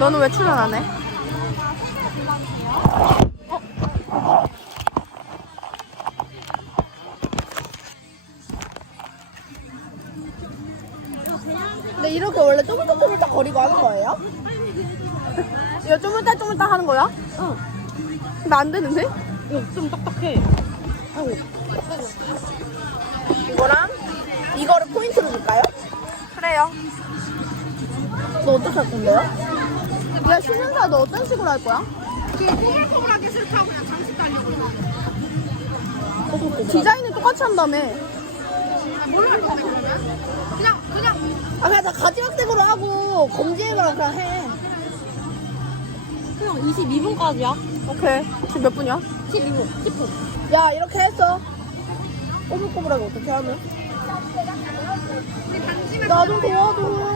너는 왜 출연 안 해? 근데 이렇게 원래 쪼물쪼물딱 거리고 하는 거예요? 이거 쪼물딱쪼물딱 하는 거야? 응. 근데 안 되는데? 이거 좀 딱딱해. 이거랑 이거를 포인트로 줄까요? 그래요. 너 어떻게 할 건데요? 야, 쉬면서 너 어떤 식으로 할 거야? 그 꼬불꼬불하게 싫다고 그냥 장식 달려고. 디자인은 똑같이 한다며. 아, 뭘로 할 건데 그러면? 그냥 그냥 아, 그냥 다 가지막색으로 하고 검지에만 그냥 해. 그냥 22분까지야. 오케이. 지금 몇 분이야? 12분, 10분. 야, 이렇게 했어. 꼬불꼬불하게 어떻게 하면? 나좀 도와줘.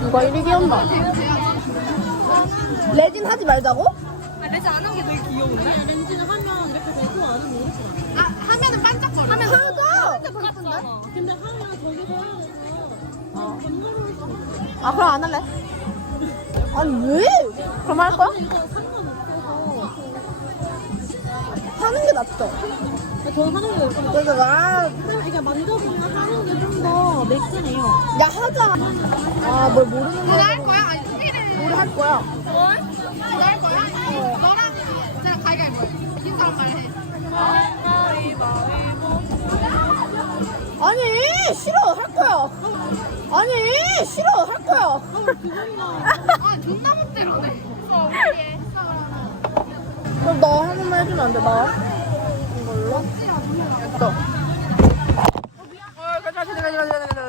누가 1위기였나? 레진 하지 말자고? 레지 안한게 되게 귀여운데? 렌즈는 하면 이렇게 되고 안 하면 이렇게. 아 하면은 반짝거려. 하면 하자! 근데 하면 저기서 해야 되잖아. 아 그럼 안 할래? 아니 왜? 그럼 할 거야? 이거 상관없어서. 하는 게 낫죠. 저는 하는 게 없어서. 그래서 나, 그냥 이게 만져보면 하는 게 좀 더 매끈해요. 야 하자. 아 뭘 모르는 누나 거할 거야? 아니 수비를 우리 할 거야. 뭘? 누나 할 거야? 너랑 쟤랑 가위가위보 해. 긴 사람 말해. 아니 싫어 할 거야. 아니 싫어 할 거야. 아 존나 못대로네. 어 해. 그럼 너한 번만 해주면 안 돼? 나 이걸로. 됐어. 어, 가자, 가자, 가자, 가자, 가자, 가자.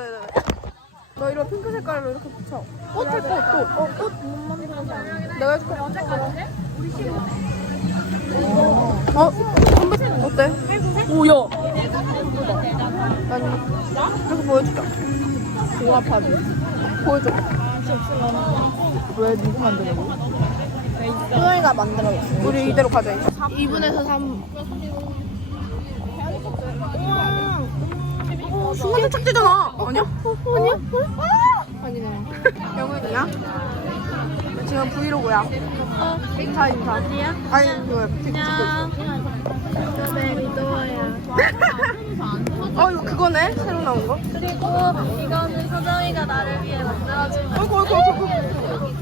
너 이런 핑크 색깔로 이렇게 붙여. 꽃할 꽃, 또. 어, 꽃. 내가 해줄게. 어, 선배 어때? 오야. 난 이렇게 보여줄게. 조합하기. 보여줘. 왜 누구 만드냐고? 소영이가 만들어줬어. 우리 이대로 가자. 2분에서 3. 우와. 순간 착지잖아. 아니야? 아니야? 아니네. 영은이야? 지금 브이로그야. 인사 인사. 아니야? 아니 이거 찍고 있어. 어 이거 그거네 새로 나온 거. 그리고 이거는 서정이가 나를 위해 만들어준 어이구 어이구 어이구.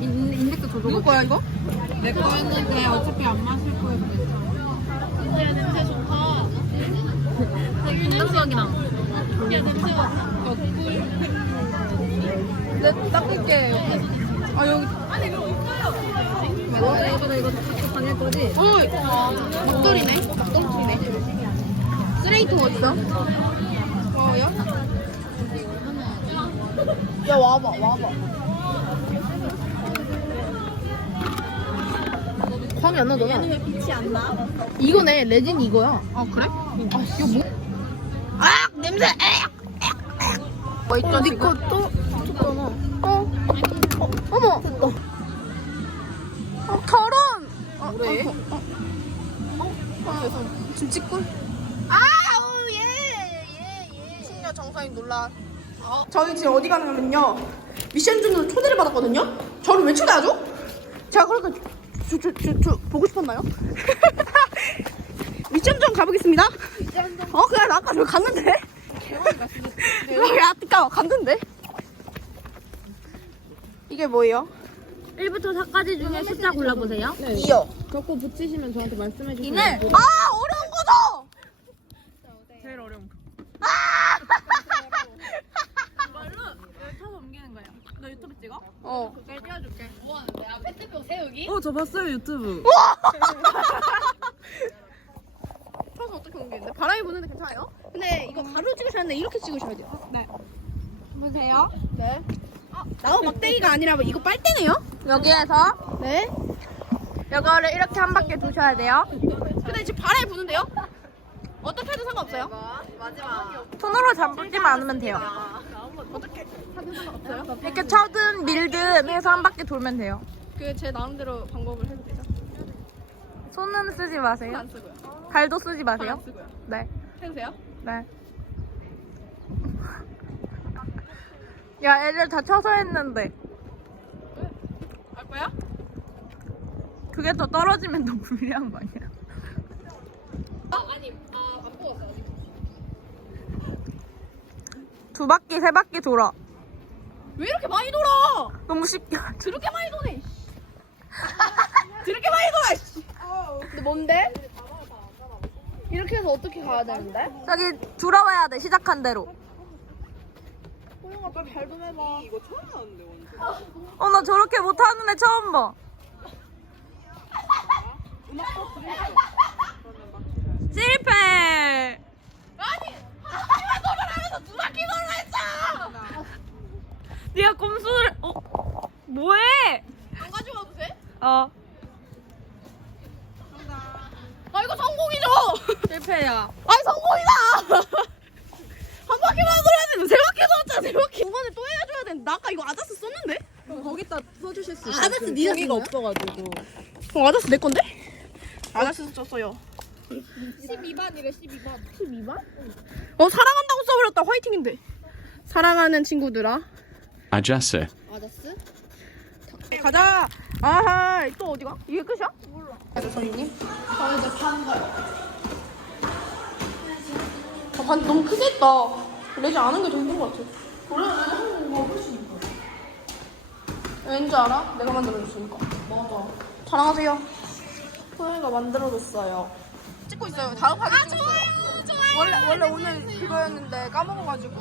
인덱도 저도 누구 거야 이거? 내 거였는데 어차피 안 마실 거였어. 내 닦을게. 아 여기. 너 이거 이거 다 다닐 거지? 어이. 막돌이네. 막돌이네. 쓰레기통 어딨어? 어요? 야 와봐 와봐. 광이 안 나, 너는? 왜 빛이 안 나? 이거네, 레진 이거야. 아, 그래? 아, 이거 뭐? 아, 냄새! 뭐 있죠, 네거 또? 줬잖아. 어? 어? 어머! 됐다. 어, 결혼! 어, 그래? 어, 어, 어? 어. 지금 찍고? 아 우, 예, 예, 예. 신녀 정상인 논란. 저희 지금 어디 가냐면요. 미션 중으로 초대를 받았거든요? 저를 왜 초대하죠? 제가 그러니까 저, 저, 저, 저, 보고 싶었나요? 미션 좀 가보겠습니다. 어, 나 아까 저기 갔는데? 야, 아까 갔는데? 이게 뭐예요? 1부터 4까지 중에 숫자 골라보세요. 이요. 갖고 붙이시면 저한테 말씀해 주세요. 이늘? 아, 어려운 거죠? 제일 어려운 거. 처음 옮기는 거예요. 너 유튜브 찍어? 어. 내가 띄워줄게. 뭐 하는데? 아 페트병 세우기? 어, 저 봤어요, 유튜브. 쳐서 어떻게 옮기는데? 바람이 부는데 괜찮아요? 근데 이거 가로 찍으셔야 하는데 이렇게 찍으셔야 돼요. 보세요. 네. 나무 막대기가 아니라 뭐 이거 빨대네요? 여기에서 네. 이거를 이렇게 한 바퀴 두셔야 돼요. 근데 지금 바람이 부는데요? 어떻게 해도 상관없어요. 손으로 잠그지만 않으면 돼요. 어떻게 해도 상관없어요. 이렇게 쳐든 밀든 해서 한 바퀴 돌면 돼요. 그 제 나름대로 방법을 해도 되죠. 손은 쓰지 마세요. 안 쓰고요. 발도 쓰지 안 마세요. 쓰고요. 네. 해도 돼요? 네. 야, 애들 다 쳐서 했는데. 할 거야? 그게 더 떨어지면 더 불리한 거 아니야? 아 아니 아안 뽑았어 아직. 두 바퀴, 세 바퀴 돌아. 왜 이렇게 많이 돌아? 너무 쉽게. 드럽게 많이 도네. 드럽게 많이 돌아. 씨. 근데 뭔데? 이렇게 해서 어떻게 가야 되는데? 저기 돌아와야 돼, 시작한 대로. 호영아 빨리 발좀 해봐. 이거 처음 하는데 완전. 어, 나 저렇게 못하는 애 처음 봐. 실패! 아니 한 바퀴만 돌아라면서 두 바퀴 돌라 했어. 네가 꼼수를, 어? 뭐해? 안 가져와도 돼? 어. 아 이거 성공이죠? 실패야. 아니 성공이다. 한 바퀴만 돌 세 바퀴. 중간에 또 해줘야 되는데 나 아까 이거 아자스 썼는데? 거기다 써주실 수 있어요. 아자스 니가 여기가 없어가지고. 어 아자스 내 건데? 아자스 썼어요. 12반이래 12반. 12반? 어 사랑한다고 써버렸다 화이팅인데. 사랑하는 친구들아. 아자스 아자스? 가자. 아하 또 어디가? 이게 끝이야? 몰라. 가자 선생님. 저 이제 반 가요. 아, 반 너무 크게 했다. 레지 않은 게더 힘든 것 같아. 그래, 거 훨씬 힘들어. 왠지 알아? 내가 만들어줬으니까. 맞아. 자랑하세요. 소영이가 만들어줬어요. 찍고 있어요. 다음 하기 찍었어요. 좋아요, 좋아요. 원래, 원래 오늘 그거였는데 까먹어가지고.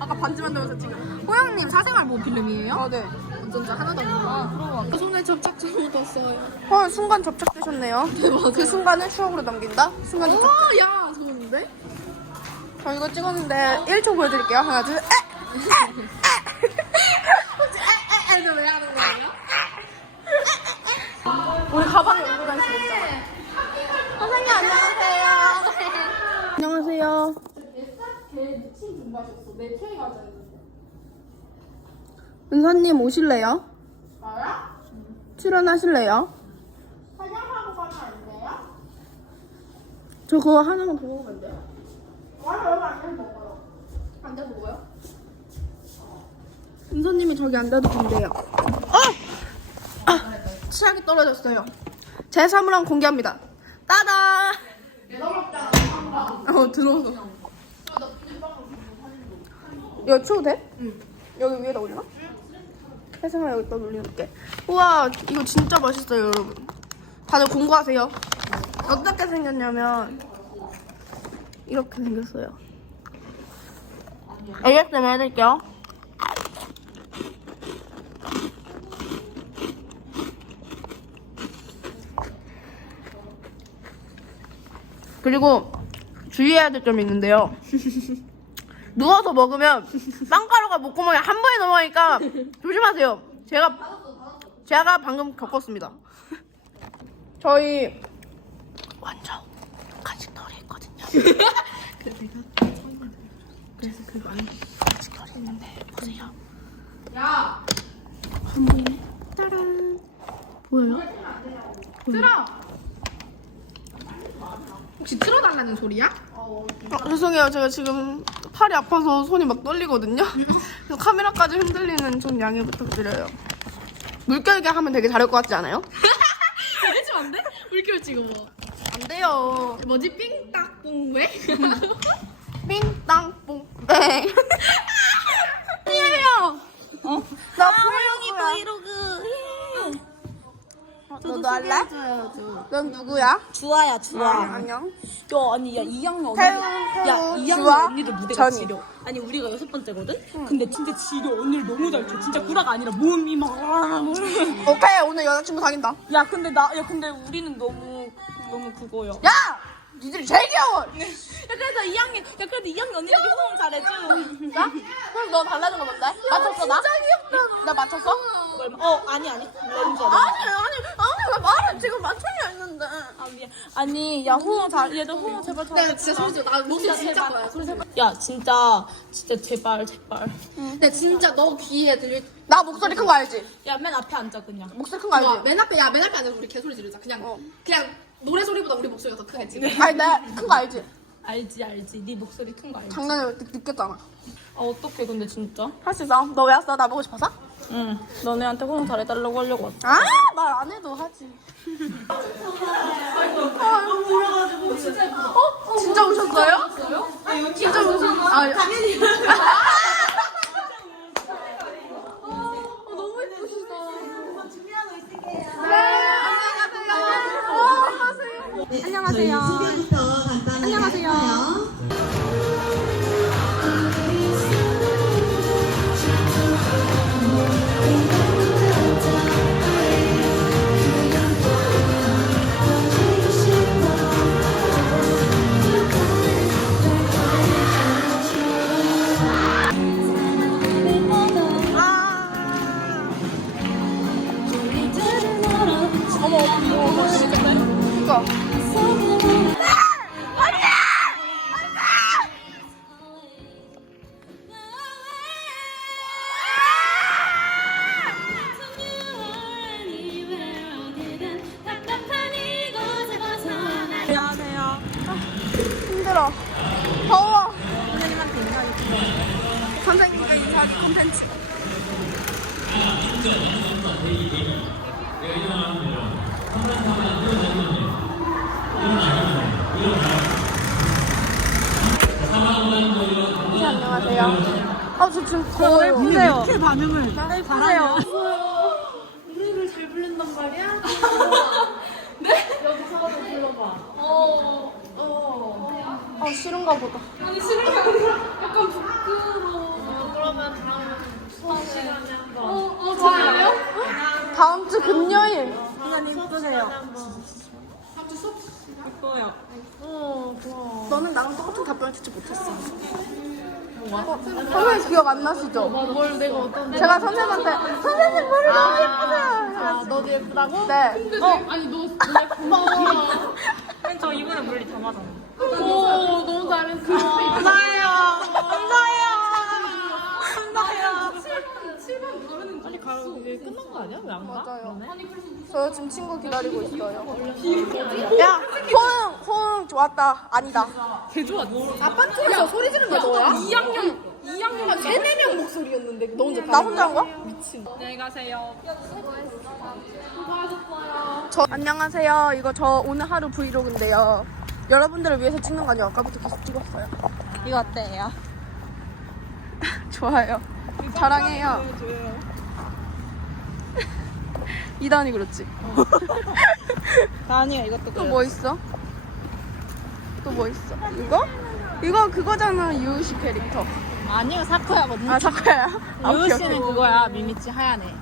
아까 반지 만들어서 지금. 호영님 사생활 뭐 필름이에요? 아, 네. 어쩐지 하나도 안 보여. 손에 접착제 묻었어요. 헐, 순간 접착되셨네요. 그 순간을 추억으로 남긴다? 순간 접착. 와, 야, 좋은데? 저 이거 찍었는데 1초 보여드릴게요. 하나, 둘, 에! 이거 왜 하는 거예요? 우리 다닐 수 있잖아. 선생님 안녕하세요. 안녕하세요. 은사님 오실래요? 출연하실래요? 사냥하고 가면 안 돼요? 저 그거 하나만 안 돼요? 아니 얼마 안 돼도 먹어요. 안 돼도 먹어요? 은사님이 저기 앉아도 된대요. 어! 아! 치약이 떨어졌어요. 제 사물함 공개합니다. 따다. 어 들어서. 이거 치워도 돼? 응. 여기 위에다 올려? 해성아 여기다 올려놓을게. 우와 이거 진짜 맛있어요 여러분. 다들 공부하세요. 어떻게 생겼냐면 이렇게 생겼어요. ASMR 해드릴게요. 그리고 주의해야 될 점이 있는데요. 누워서 먹으면 빵가루가 목구멍에 한 번에 넘어가니까 조심하세요. 제가 제가 방금 겪었습니다. 저희 완전 간식 놀이 했거든요. 그래서 그거 안 간식 놀이 했는데 보세요. 야, 안 보이네. 짜란. 보여요? 틀어! 혹시 틀어달라는 소리야? 어, 죄송해요. 제가 지금 팔이 아파서 손이 막 떨리거든요. 그래서 카메라까지 흔들리는 좀 양해 부탁드려요. 물결게 하면 되게 잘할 것 같지 않아요? 해주면 안 돼? 물결 찍어 뭐. 안 돼요. 뭐지? 삥딱뽕 왜? 삥땅뽕 땡. 아니에요. 어? 나 소영이 브이로그. 너도 할래? 넌 누구야? 주아야 주아. 아, 안녕. 야 아니 야 2학년 언니. 태우, 야 태우, 2학년 주아, 언니들 무대가 전이. 지려. 아니 우리가 여섯 번째거든. 근데 진짜 지려 언니를 너무 잘 춰. 진짜 구라가 아니라 몸이 막. 오케이 오늘 여자친구 사귄다. 야 근데 나 야 근데 우리는 너무 너무 그거야. 야 니들이 제일 귀여워. 야 그래도 2학년 야 그래도 2학년 언니들이 호응 잘해줘 나? 그럼 너 달라는 거 뭔데? 맞췄어 나? 진짜 귀엽다. 나 맞췄어? 어 아니 아니 렌즈 아니 아니 말을 지금 맞췄냐 했는데. 아 미안 아니 야 호응 잘 얘도 호응 제발 내가 잘해 진짜 소리 질러. 나 목소리 진짜 커요. 소리 질러. 야 진짜 진짜 제발 제발 근데 진짜 너 귀에 들릴. 나 목소리 큰 거 알지? 야 맨 앞에 앉아 그냥 목소리 큰거 와, 알지? 맨 앞에 야 맨 앞에 앉아서 우리 개소리 지르자. 그냥 어. 그냥 노래 소리보다 우리 목소리가 더 크게 지금. 아니 나 큰 거 알지? 알지 알지 네 목소리 큰 거 알지 작년에 느- 느꼈잖아. 아 어떡해 근데 진짜 할 수 있어. 너 왜 왔어? 나 보고 싶어서? 응 너네한테 호응 잘해달라고 하려고 왔어 아, 말 안 해도 하지. 어? 진짜 오셨어요? 진짜 오셨어요? 아, 당연히. 너무 예쁘시다. 네, 안녕하세요. 안녕하세요. 안녕하세요. 나랑 똑같은 답변을 듣지 못했어. 어, 선생님 기억 안 나시죠? 뭘 내가 어떤 제가 선생님한테 선생님 머리 너무 예쁘세요. 아, 너도 예쁘다고? 네. 어, 아니 너 원래 고마워. 저 이번에 물리 다 맞아 오 너무 잘했어. 감사해요. 감사해요. 감사해요. 맞아요. 저 지금 친구 기다리고 있어요. 야, 호응, 호응 좋았다. 아니다. 아파트에서 소리 지르는 게 너야? 2학년 2학년 한 3, 4명 목소리였는데 너 혼자 나 혼자 한 거야? 안녕히 가세요 저 안녕하세요. 이거 저 오늘 하루 브이로그인데요. 여러분들을 위해서 찍는 거 아니에요. 아까부터 계속 찍었어요. 이거 어때요? 좋아요. 자랑해요. 이단이 그렇지. 다은이가 이것도 또 뭐 있어? 또 뭐 있어? 이거? 이거 그거잖아 유우씨 캐릭터. 아니요 아 사카야. 아, 오케이, 유우 씨는 오케이. 그거야 미미치 하얀애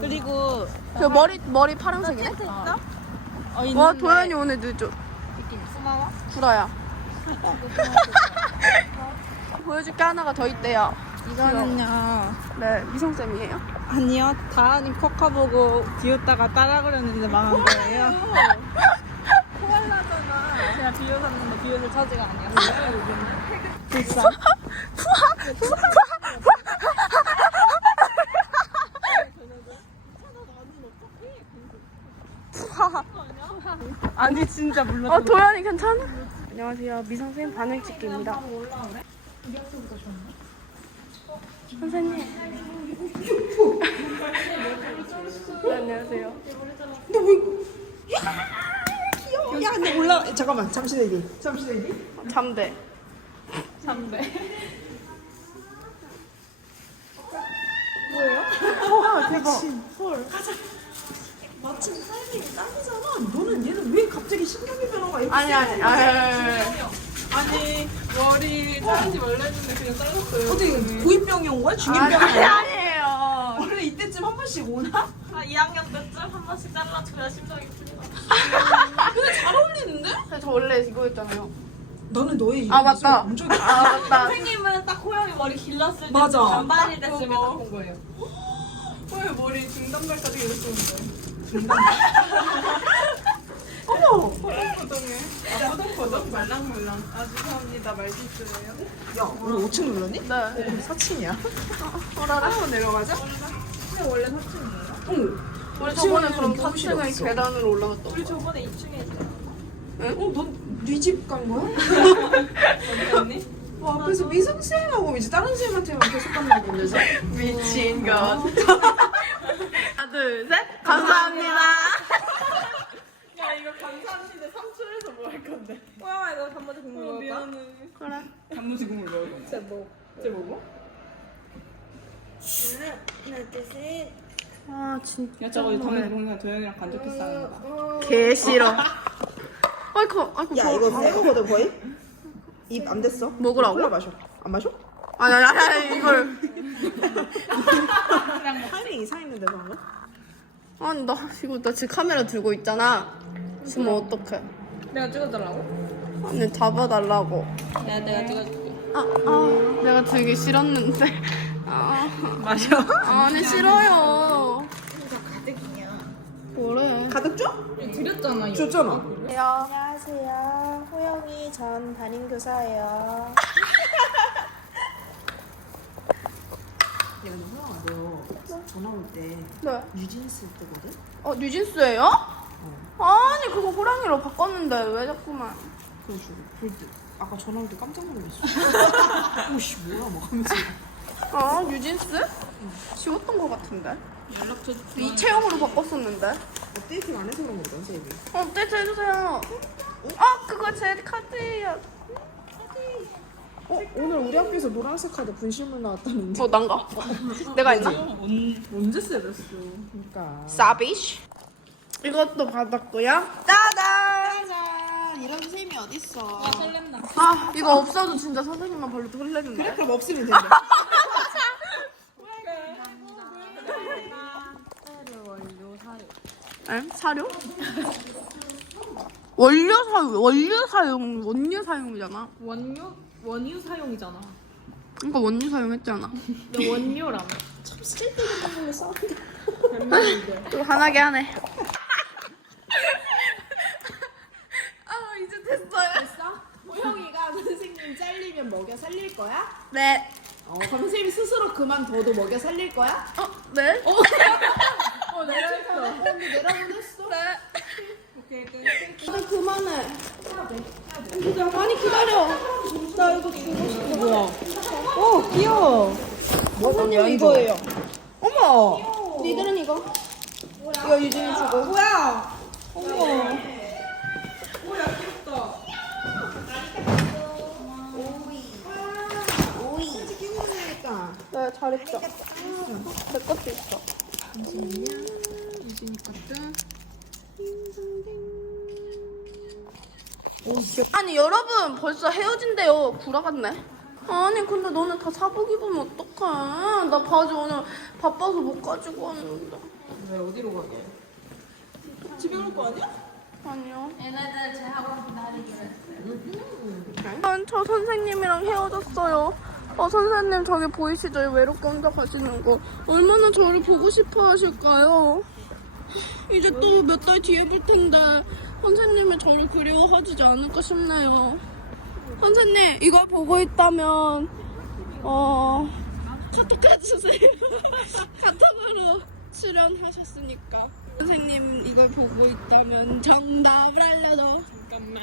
그리고 그 머리 머리 파란색이네. 어, 와 도현이 오늘 늦어. 고마워 구라야. 보여줄 게 하나가 더 있대요. 이거는요. 네 미성 쌤이에요. 아니요 다은이 코카 보고 비웃다가 따라 그렸는데 망한 거예요. 코알라잖아. 제가 비웃었는데 비웃을 처지가 아니었어요. 불쌍. 아니 진짜 몰라 어 도현이 괜찮아? 안녕하세요. 미성 쌤 반응 찍기입니다. 선생님. 네, 안녕하세요. 야, 근데 올라. 잠깐만, 잠시 대기. 잠시 대기. 잠대. 참배 마침 타이밍이 딱이잖아. 너는 얘는 왜 갑자기 신경이 변화가 이렇게 아니. 아니. 아니 자르지 말라 했는데 그냥 잘랐어요 어디 고인병이 온 거야? 중인병이 아니 온 거야? 아니에요. 원래 이때쯤 때쯤 한 번씩 오나? 아 2학년 때쯤 한 번씩 잘라줘야 심정이 풀려. 잘 어울리는데? 저 원래 이거였잖아요. 나는 너의 이 아, 맞다. 엄청 아 맞다. 선생님은 딱 호영이 머리 길렀을 때 맞아. 됐을 때딱본 거예요. 왜 머리 중단발까지 이랬었는데 어머 아, 포동포동 말랑말랑. 아, 죄송합니다. 말 실수예요. 야 우리 5층 눌렀니? 네. 어, 우리 4층이야 한번 내려가자. 근데 원래 4층이에요. 우리 저번에 그럼 교무실이 4층을 없어. 계단으로 올라갔다. 우리 저번에 2층에 있어요. 어? 넌네집 간 거야? 언니? 와 앞에서 미성 쌤하고 이제 다른 쌤한테만 계속 간다고 그러지? 미친 것. 하나 둘 셋. 감사합니다. 감사합니다. 3층에서 뭐 할 건데? 호영아 이거 단무지 국물 먹을까? 미안해. 그래. 단무지 국물 먹을 건데. 쟤 뭐? 쟤 뭐고? 아 진짜. 야, 저거 단무지 국물 도현이랑 간접해서 하는 거다. 개 싫어. 아이고 아이고. 야 이거 새 거거든 거의? 입 안 됐어? 먹으라고? 콜라 마셔 안 마셔? 아니 이걸. 타이밍 이상했는데 방금? 아니 나 이거 나 지금 카메라 들고 있잖아. 지금 어떡해? 내가 찍어달라고? 아니 잡아달라고. 내가 내가 찍어줄게. 아, 아 내가 들기 싫었는데. 아 마셔? 아니 싫어요. 가득이야. 그래. 가득 줘? 드렸잖아. 줬잖아 안녕하세요. 호영이 전 담임교사예요. 야 근데 호영아 너 전화 올 때 네. 뉴진스 때거든? 어 뉴진스예요? 아니 그거 호랑이로 바꿨는데 왜 자꾸만? 그래가지고 볼때 아까 전화 올때 깜짝 놀랐어 오씨 뭐야 막 하면서 아 뉴진스? 지웠던 것 같은데. 연락처 이채영으로 바꿨었는데. 업데이팅 안 해서 그런 거거든 쌤이 어, 업데이트 해주세요. 아 그거 제 카드예요. 어? 오늘 우리 학교에서 노란색 카드 분실물 나왔다는데 뭐 난가? 내가 있나? 언제 세렸어? 그러니까 사비쉬. 이것도 받았고요. 짜잔. 짜잔. 이런 셈이 어딨어. 아 설렌다. 아 이거 없어도 진짜 선생님만 별로 설레는데. 그래 그럼 없으면 된다 에? 사료? 원료 사용, 원료 사용, 원료 사용이잖아. 원유 원유 사용이잖아. 그러니까 원료 사용했잖아. 근데 원료라며. 또 화나게 하네. 아 이제 됐어요. 호영이가 선생님 잘리면 먹여 살릴 거야? 네. 어 그럼 선생님이 스스로 그만둬도 먹여 살릴 거야? 어 네. 어 내려했어 언니 내려보냈어? 네. 아 그만해. 많이 기다려. 나 이거 주고 싶어. 뭐야 어 귀여워 선생님 이거예요. 어머 니들은 이거. 이거 유진이 주고. 뭐야 네 잘했죠. 내 것도 있어. 아니 여러분 벌써 헤어진대요 구라같네 아니 근데 너네 다 사복 입으면 어떡해 나 바지 오늘 바빠서 못 가지고 왔는데 왜 어디로 가게? 집에 올 거 아니야? 아니요 얘네들 제 학원 기다리기로 했어요 저 선생님이랑 헤어졌어요 어 선생님 저기 보이시죠 외롭게 혼자 가시는 거 얼마나 저를 보고 싶어 하실까요 이제 또 몇 달 뒤에 볼 텐데 선생님이 저를 그리워하지 않을까 싶네요. 선생님 이걸 보고 있다면 어 카톡 해주세요. 카톡으로 출연하셨으니까 선생님 이걸 보고 있다면 정답을 알려줘. 잠깐만.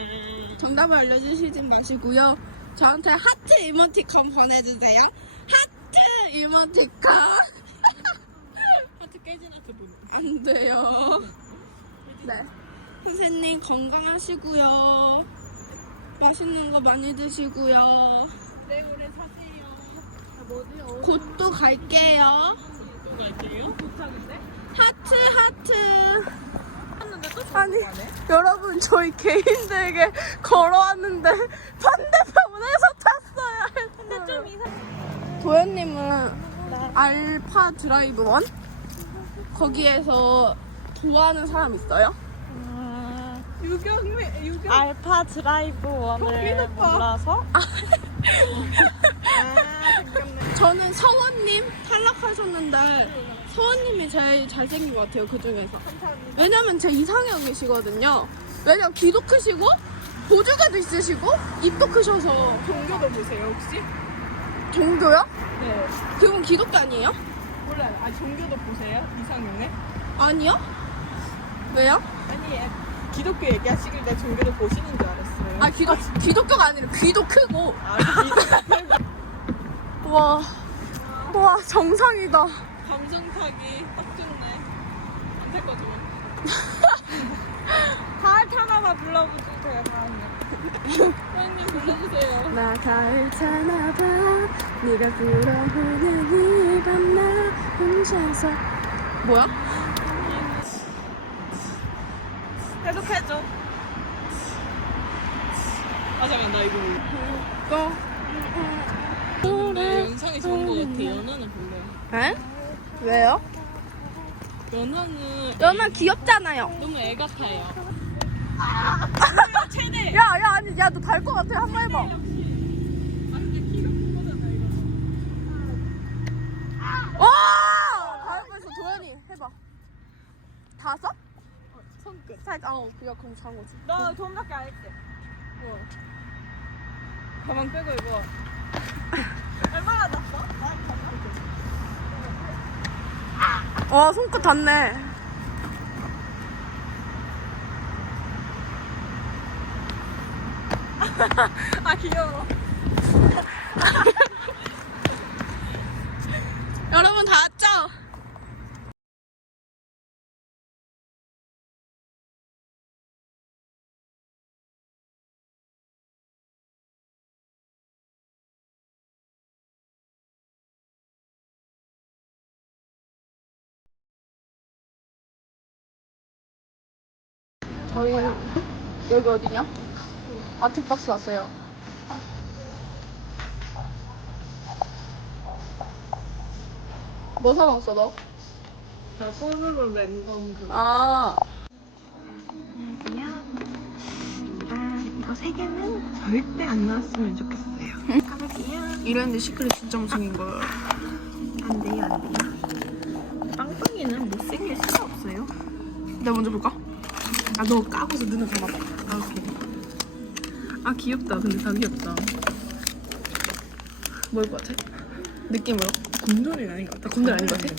정답을 알려주시지 마시고요. 저한테 하트 이모티콘 보내주세요. 하트 이모티콘. 하트 깨진 하트 안 돼요. 네. 선생님 건강하시고요. 맛있는 거 많이 드시고요. 네, 오래 사세요. 곧 또 갈게요. 또 갈게요? 하트 하트. 아니 여러분 저희 개인들에게 걸어왔는데 반대편에서 탔어요. 근데 좀 이상. 도현님은 알파 드라이브 원? 거기에서 좋아하는 사람 있어요? 유경매 유경 알파 드라이브 원을 몰라서 저는 서원님 탈락하셨는데 서원님이 제일 잘생긴 것 같아요 그 중에서 왜냐면 제 이상형이시거든요 왜냐면 귀도 크시고 보조개도 있으시고 입도 크셔서 종교도 보세요 혹시? 종교요? 네 그건 기독교 아니에요? 몰라요 아 종교도 보세요 이상형에? 아니요? 왜요? 아니 기독교 얘기하시길 내 종교를 보시는 줄 알았어요 아 귀도 기독교가 아니라 귀도 크고 아 기독교 와, 와 정상이다. 감정 타기 딱 좋네. 안될 거죠? 가을 타나봐 불러주세요 사장님 불러주세요. 나 가을 타나봐. 네가 불어오는 이밤나 혼자서. 뭐야? 계속해줘. 아 잠깐 나 이거 꺼. 근데 영상이 좋은 거 같아 연하는 볼래요. 에? 왜요? 연하는 연아 귀엽잖아요. 너무 애 같아요 야, 야, 아니, 야, 너 달 것 같아. 한 번 해봐. 와! 가위바위보 도현이 해봐. 다섯? 손끝. 살짝, 어, 그야 그럼 잘한 거지. 너 돈 밖에 안 할게 가방 빼고 이거 얼마나 났어? 와, 손끝 닿네. 아 귀여워 여러분 다 저희 여기 어디냐? 아트박스 왔어요. 뭐 사먹었어 너? 나 뽀로로 랜덤 그아 절대 안 나왔으면 좋겠어요 이랬는데 시크릿 진짜 못생긴 걸. 안 돼요 안 돼요 빵빵이는 못생길 수가 없어요 내가 먼저 볼까? 아 너 까고서 눈을 감아봐. 아 오케이 아 귀엽다 근데 다 귀엽다 뭐일 것 같아? 느낌으로? 곰돌이는 아닌 것 같아 곰돌이 아닌 것 같아?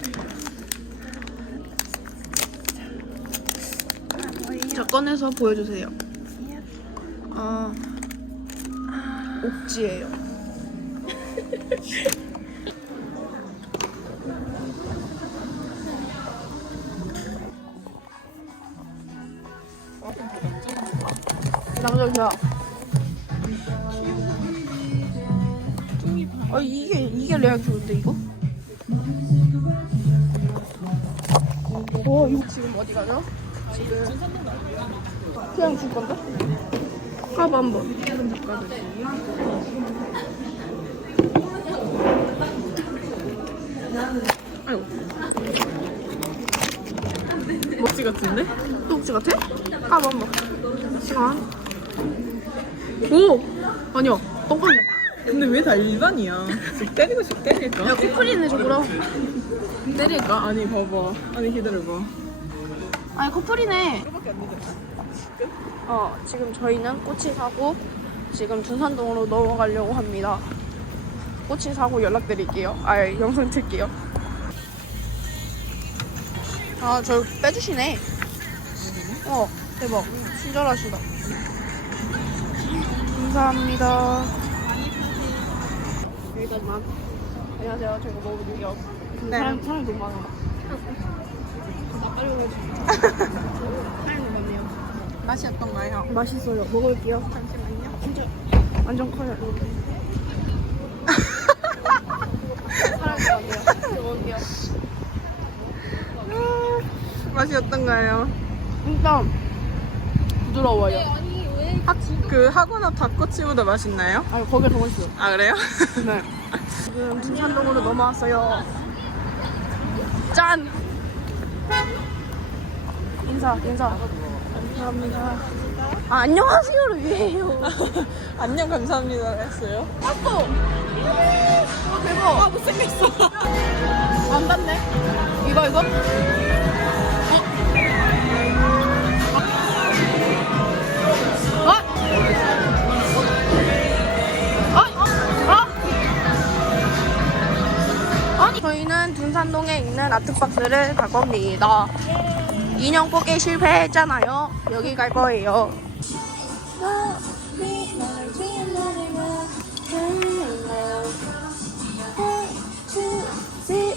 자 꺼내서 보여주세요. 아 옥지예요. 남자야. 아 이게 이게 레알 좋은데 이거? 와 이거 지금 어디 가죠? 지금 그냥 줄 건데? 까봐 한번. 아이고 멋지 같은데? 똑지 같아? 까봐 한번. 시간. 오 아니야 똥강이야. 근데 왜 다 일반이야 즉 때리고 싶 때릴까? 야 커플이네 저거랑. 때릴까? 아니 봐봐 아니 기다려봐 아니 커플이네. 이거밖에 안 되잖아 어, 지금 저희는 꼬치 사고 지금 준산동으로 넘어가려고 합니다. 꼬치 사고 연락드릴게요. 아, 영상 틀게요. 아, 저 빼주시네. 어, 대박. 친절하시다. 감사합니다. 여기까지만. 안녕하세요. 제가 먹어볼게요. 네. 사람, 사람이 너무 많아. 나 빨리. 사람이 많네요. 맛이 어떤가요? 맛있어요. 먹을게요. 잠시만요. 진짜 완전 커요. 먹을게요. 맛이 어떤가요? 일단 부드러워요. 학, 그 학원 앞 닭꼬치보다 맛있나요? 아니 거기가 더 맛있어요. 아 그래요? 네. 지금 둔산동으로 넘어왔어요. 짠. 인사 인사 감사합니다 아, 안녕하세요를 위해요 안녕 감사합니다 했어요. 왔어 대박 아 못생겼어 안 닿네 이거 이거 저희는 둔산동에 있는 아트박스를 갈 겁니다. 인형 뽑기 실패했잖아요. 여기 갈 거예요.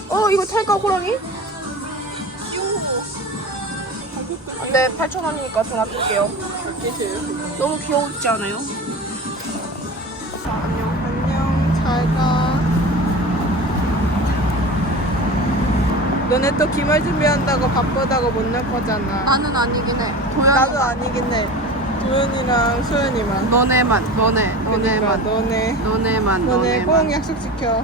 어 이거 탈까 호랑이? 네 8,000원이니까 전 아낄게요. 너무 귀여우지 않아요? 너네 또 기말 준비한다고 바쁘다고 못 낼 거잖아. 나는 아니긴 해. 도현 나도 아니긴 해. 도현이랑 소연이만. 너네만 너네 그러니까 너네만 너네. 너네만 너네 꼭 너네만 약속 지켜.